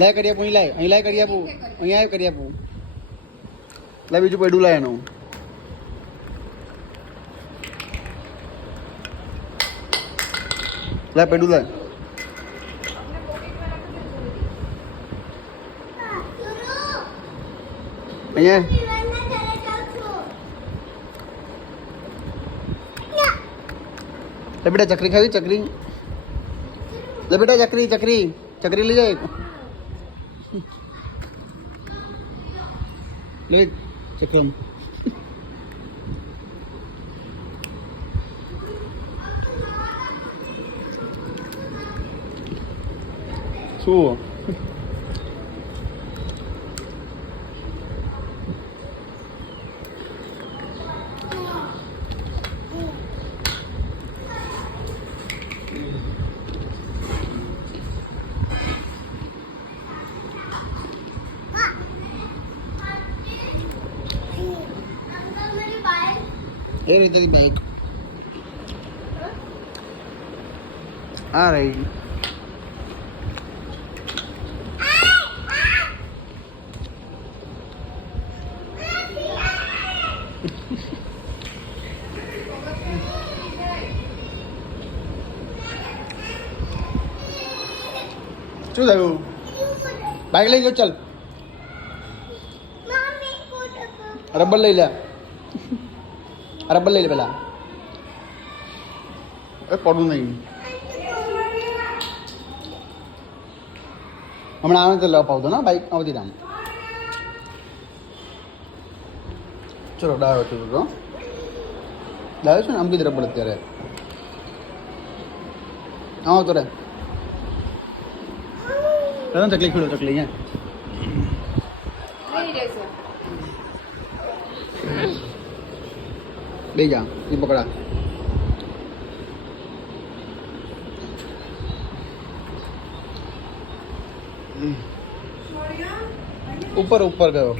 લાય કરી આપું, અહીં લાય, અહીં લાય કરી આપું, અહીંયા કરી આપું. લાય બીજું પડ્યું લાય એનું. લાય પડ્યું લાય. અહીંયા લે બેટા ચકરી ખાવી, ચકરી લે બેટા, ચકરી ચકરી ચકરી લઈ જાય. લે ચક્રમ શું એ રીતે બેગ આ રહી. શું થયું? બાઈક લઈ ગયો, ચાલ રબર લઈ લે, રબર લઈ લે પેલા. એ પડું નહીં, હમણાં આવે તો લપ આવતો ને બાઈક આવતી રામ. ચલો ડાયો છું તો ડાયો છું ને, આમ કીધું રબર અત્યારે આવો તો રે તકલીફ ખીડો તકલીફ હે બે જા એ પકડા. ऊपर ऊपर गयो.